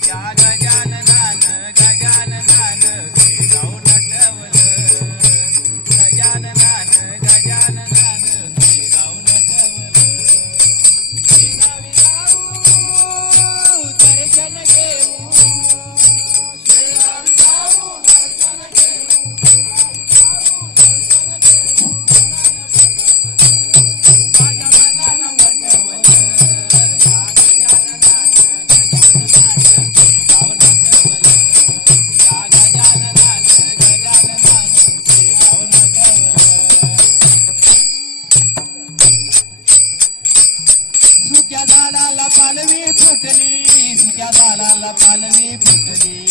Yeah, yeah, yeah. झाडाला पालवी फुटली सुक्या झाडाला पालवी फुटली